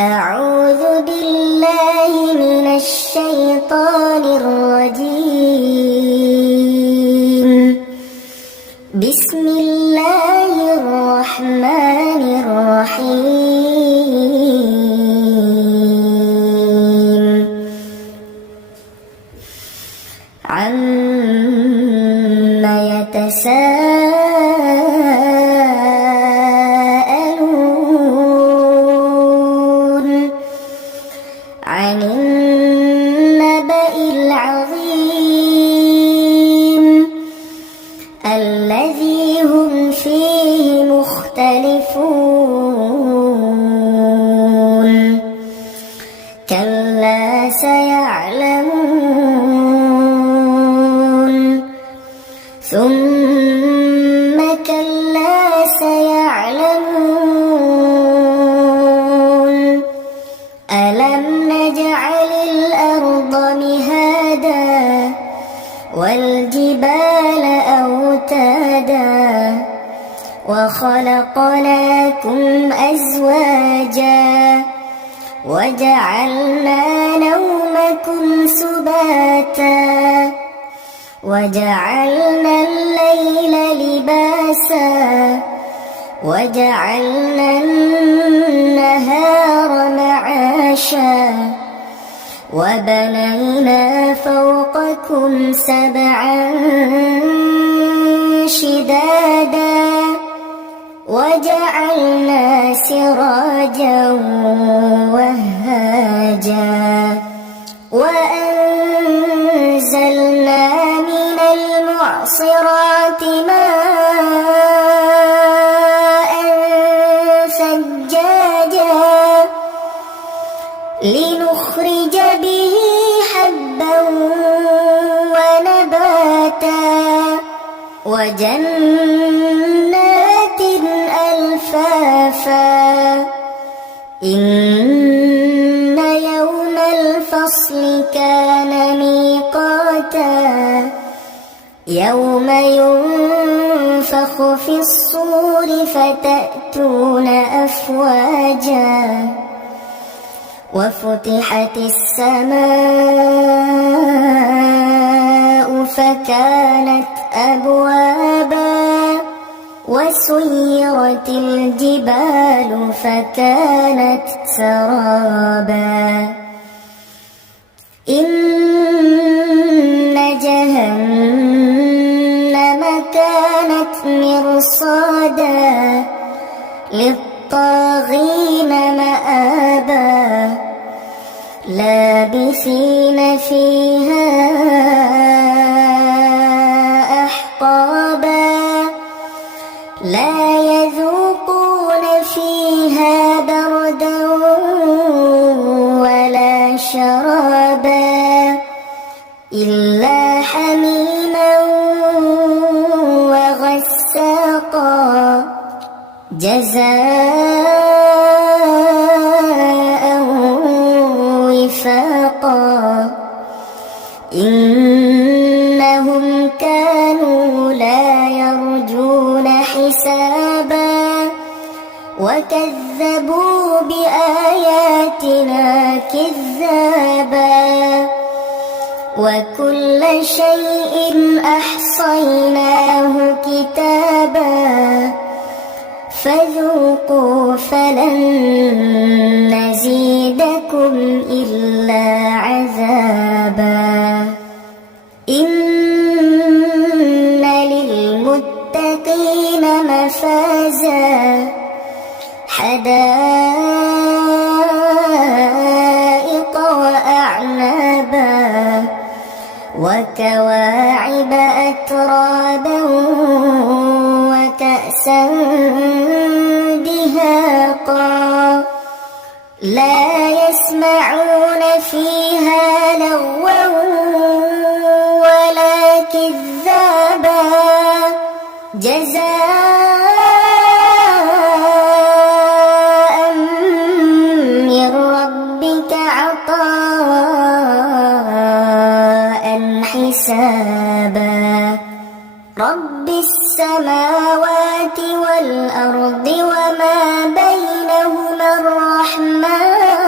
أعوذ بالله من الشيطان الرجيم. بسم الله الرحمن الرحيم. عما يتساءلون عن النبأ العظيم الذي هم فيه مختلفون. كلا سيعلمون ثم كلا سيعلمون. ألم نجعل الأرض مهادا والجبال أوتادا وخلقناكم أزواجا وجعلنا نومكم سباتا وجعلنا الليل لباسا وجعلنا النهار معاشا وبنينا فوقكم سبعا شدادا وجعلنا سراجا وهاجا وأنزلنا من المعصرات ماء ثجاجا لنخرج به حبا ونباتا وجنات ألفافا. إن يوم الفصل كان ميقاتا يوم ينفخ في الصور فتأتون أفواجا وفتحت السماء فكانت أبوابا وسيرت الجبال فكانت سرابا. إن جهنم كانت مرصادا للطاغين مآبا لابثين فيها أحقابا لا يذوقون فيها بردا ولا شرابا إلا حميما وغساقا جزاء وفاقا. إنهم كانوا لا يرجون حسابا وكذبوا بآياتنا كذابا وكل شيء أحصيناه كتابا فذوقوا فلن نزيدكم إلا عذابا. إن للمتقين مفازا حدائق وأعنابا وكواعب أترابا وكأسا دهاقا لا يسمعون فيها لغوا ولا كذابا جزاء من ربك عطاء حسابا. رب السماوات والأرض وما بينهما الرحمن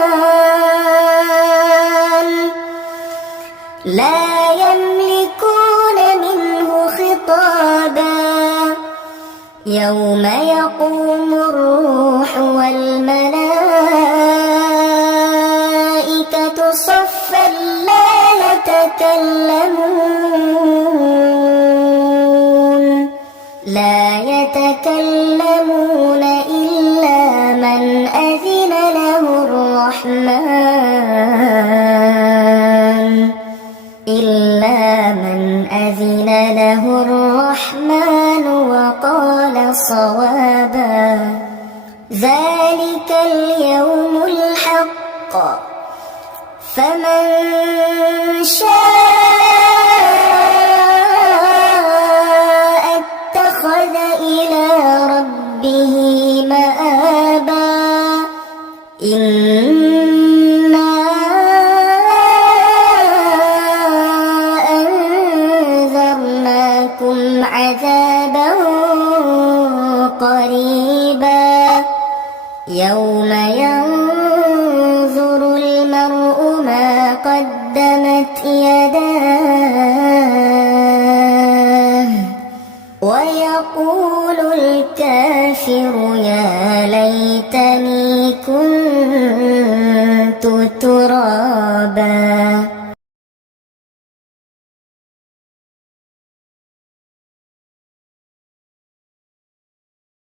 لا يملكون منه خطابا يوم يقوم الروح والملائكة صفا لا يتكلمون إلا من أذن له الرحمن وقال صوابا ذلك اليوم الحق فمن شاء اتخذ إلى ربه مآبا إنا أنذرناكم عذابا قريبا يوم ينظر المرء ما قدمت يداه ويقول الكافر يا ليتني كنت ترابا